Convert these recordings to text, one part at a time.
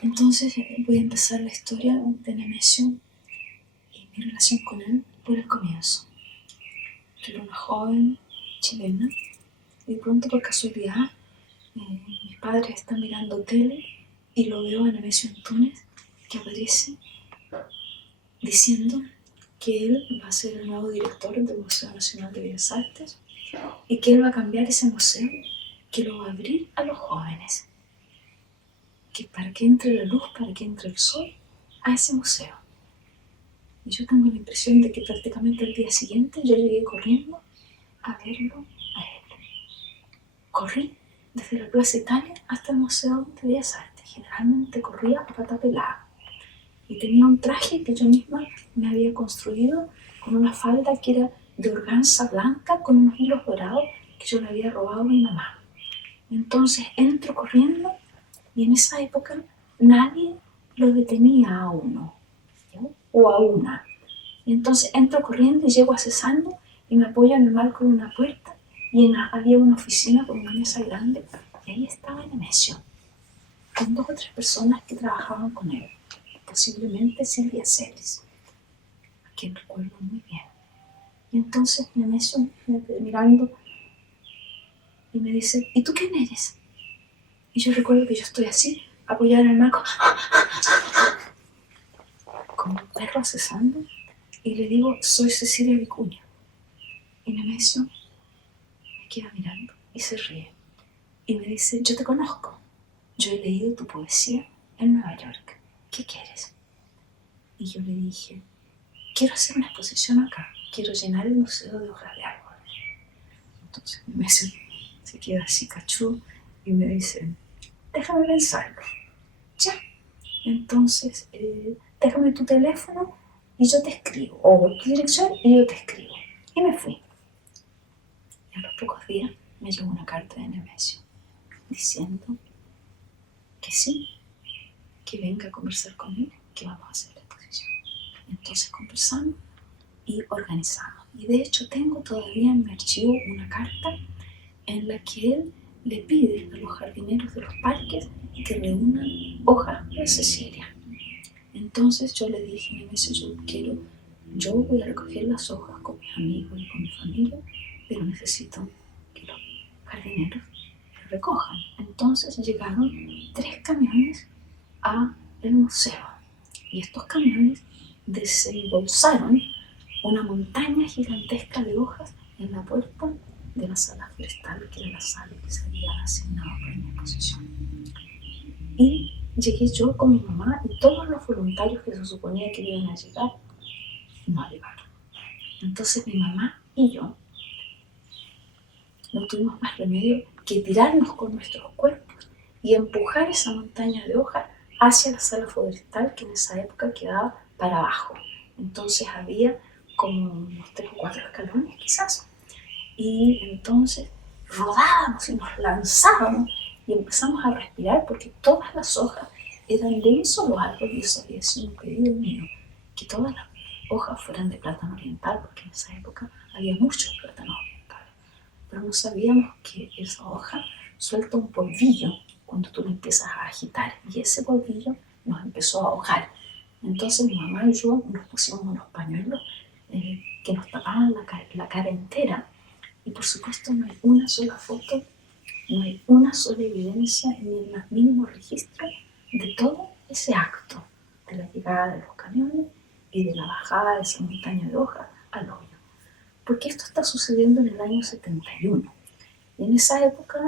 Entonces voy a empezar la historia de Nemesio y mi relación con él por el comienzo. Yo era una joven chilena y de pronto por casualidad mis padres están mirando tele y lo veo a Nemesio Antunes que aparece diciendo que él va a ser el nuevo director del Museo Nacional de Bellas Artes y que él va a cambiar ese museo, que lo va a abrir a los jóvenes, que para que entre la luz, para que entre el sol a ese museo. Y yo tengo la impresión de que prácticamente al día siguiente yo llegué corriendo a verlo a él. Corrí desde la Plaza Italia hasta el Museo de Bellas Artes. Generalmente corría a pata pelada. Y tenía un traje que yo misma me había construido con una falda que era de organza blanca con unos hilos dorados que yo le había robado a mi mamá. Entonces entro corriendo y en esa época nadie lo detenía a uno, ¿no? O a una. Y entonces entro corriendo y llego a Cesano y me apoyo en el marco de una puerta y había una oficina con una mesa grande y ahí estaba Nemesio, con 2 o 3 personas que trabajaban con él, posiblemente Silvia Celis, a quien recuerdo muy bien. Y entonces Nemesio me quedé mirando y me dice, ¿y tú quién eres? Y yo recuerdo que yo estoy así, apoyada en el marco, como un perro acesando, y le digo, soy Cecilia Vicuña. Y Nemesio me queda mirando y se ríe. Y me dice, yo te conozco, yo he leído tu poesía en Nueva York, ¿qué quieres? Y yo le dije, quiero hacer una exposición acá, quiero llenar el museo de hojas de árbol. Entonces Nemesio se queda así cachudo y me dice, déjame pensarlo. Ya. Entonces, déjame tu teléfono y yo te escribo, o tu dirección y yo te escribo. Y me fui. Y a los pocos días me llegó una carta de Nemesio diciendo que sí, que venga a conversar con él, que vamos a hacer la exposición. Entonces conversamos y organizamos. Y de hecho tengo todavía en mi archivo una carta en la que él le pide a los jardineros de los parques que reúnan hojas de Cecilia. Entonces yo le dije, Nemesio, yo voy a recoger las hojas con mis amigos y con mi familia, pero necesito que los jardineros lo recojan. Entonces llegaron 3 camiones al museo y estos camiones desembolsaron una montaña gigantesca de hojas en la puerta de la sala forestal, que era la sala que se había asignado para mi exposición. Y llegué yo con mi mamá y todos los voluntarios que se suponía que iban a llegar, no llegaron. Entonces mi mamá y yo no tuvimos más remedio que tirarnos con nuestros cuerpos y empujar esa montaña de hojas hacia la sala forestal, que en esa época quedaba para abajo. Entonces había como unos 3 o 4 escalones quizás. Y entonces rodábamos y nos lanzábamos y empezamos a respirar porque todas las hojas eran de un solo árbol y eso había sido un pedido mío, que todas las hojas fueran de plátano oriental, porque en esa época había muchos plátanos orientales. Pero no sabíamos que esa hoja suelta un polvillo cuando tú lo empiezas a agitar y ese polvillo nos empezó a ahogar. Entonces mi mamá y yo nos pusimos unos pañuelos que nos tapaban la cara entera. Y por supuesto no hay una sola foto, no hay una sola evidencia ni el más mínimo registro de todo ese acto, de la llegada de los camiones y de la bajada de esa montaña de hojas al hoyo. Porque esto está sucediendo en el año 71. Y en esa época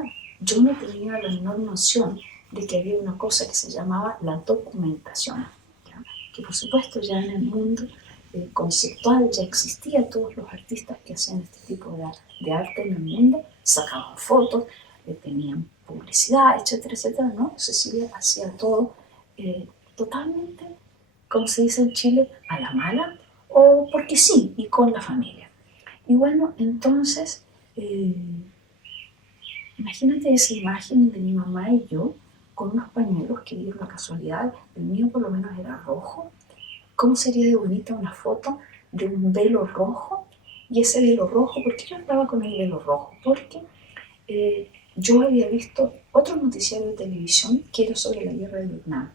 yo no tenía la menor noción de que había una cosa que se llamaba la documentación, ¿ya? Que por supuesto ya en el mundo conceptual ya existía, todos los artistas que hacían este tipo de arte en el mundo sacaban fotos, tenían publicidad, etcétera, etcétera, ¿no? Cecilia hacía todo totalmente como se dice en Chile, a la mala, o porque sí, y con la familia. Y bueno, entonces, imagínate esa imagen de mi mamá y yo con unos pañuelos que dieron la casualidad, el mío por lo menos era rojo. ¿Cómo sería de bonita una foto de un velo rojo? Y ese velo rojo, ¿por qué yo andaba con el velo rojo? Porque yo había visto otro noticiario de televisión que era sobre la guerra de Vietnam.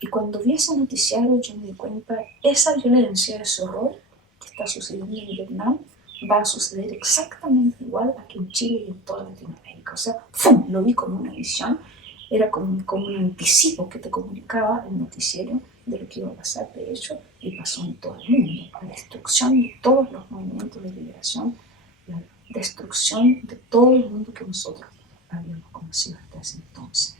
Y cuando vi ese noticiario yo me di cuenta, esa violencia, ese horror que está sucediendo en Vietnam va a suceder exactamente igual aquí en Chile y en toda Latinoamérica. O sea, ¡fum!, lo vi como una visión, era como un anticipo que te comunicaba el noticiero de lo que iba a pasar, de hecho, y pasó en todo el mundo. La destrucción de todos los movimientos de liberación, la destrucción de todo el mundo que nosotros habíamos conocido hasta ese entonces.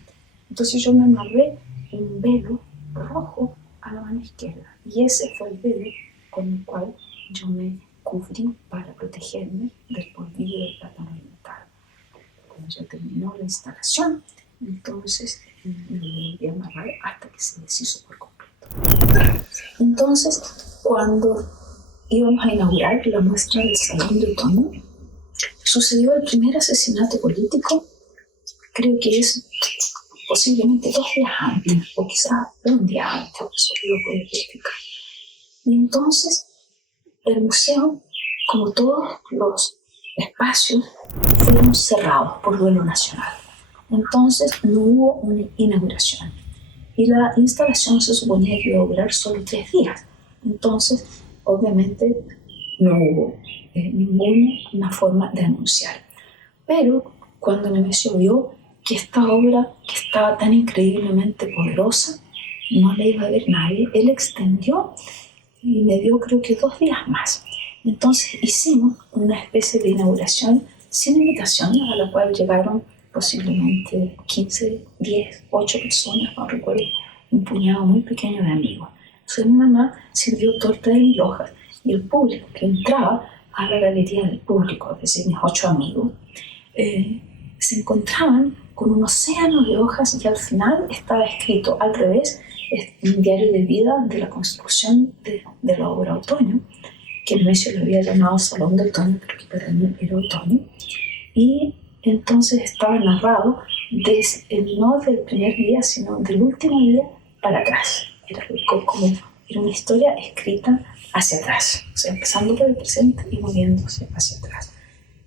Entonces yo me amarré un velo rojo a la mano izquierda y ese fue el velo con el cual yo me cubrí para protegerme del polvillo del plátano oriental. Cuando ya terminó la instalación, entonces me volví a amarrar hasta que se deshizo por completo. Entonces, cuando íbamos a inaugurar la muestra del Salón de Otoño, sucedió el primer asesinato político, creo que es posiblemente 2 días antes, o quizás un día antes, eso lo puedo verificar. Y entonces el museo, como todos los espacios, fueron cerrados por duelo nacional. Entonces no hubo una inauguración. Y la instalación se suponía que iba a durar solo 3 días. Entonces, obviamente, no hubo ninguna forma de anunciar. Pero cuando Nemesio vio que esta obra, que estaba tan increíblemente poderosa, no la iba a ver nadie, él extendió y me dio creo que 2 días más. Entonces hicimos una especie de inauguración sin invitación, a la cual llegaron posiblemente 15, 10, 8 personas, no recuerdo, un puñado muy pequeño de amigos. Entonces mi mamá sirvió torta de 1000 hojas y el público que entraba a la galería del público, es decir, mis 8 amigos, se encontraban con un océano de hojas y al final estaba escrito al revés, un diario de vida de la construcción de la obra Otoño, que Nemesio lo había llamado Salón de Otoño, pero que para mí era Otoño. Y entonces estaba narrado no del primer día, sino del último día para atrás. Era una historia escrita hacia atrás, o sea, empezando por el presente y moviéndose hacia atrás.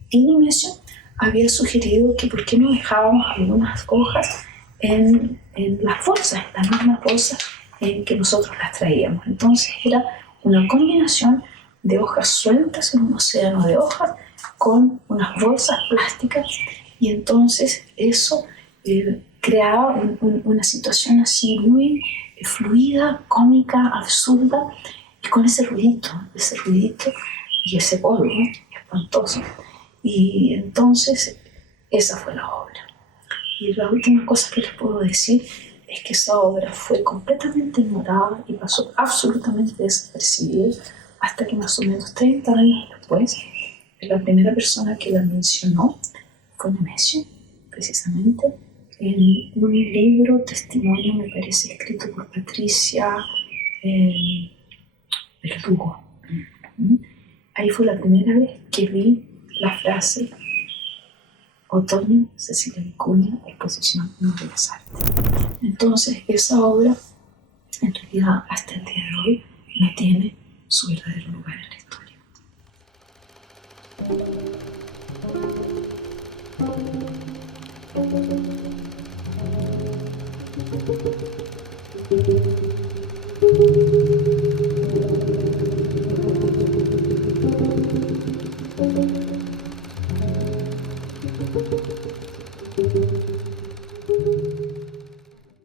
Y Nemesio había sugerido que por qué no dejábamos algunas hojas en las bolsas, las mismas bolsas en que nosotros las traíamos. Entonces era una combinación de hojas sueltas en un océano de hojas con unas bolsas plásticas y entonces eso creaba una situación así muy fluida, cómica, absurda y con ese ruidito y ese polvo espantoso. Y entonces esa fue la obra. Y la última cosa que les puedo decir es que esa obra fue completamente ignorada y pasó absolutamente desapercibida hasta que más o menos 30 años después, la primera persona que la mencionó fue Nemesio, precisamente, en un libro, testimonio, me parece, escrito por Patricia Verdugo. Ahí fue la primera vez que vi la frase Otoño, Cecilia Vicuña, Exposición en Bellas Artes. Entonces, esa obra, en realidad, hasta el día de hoy, no tiene su verdadero lugar en la historia.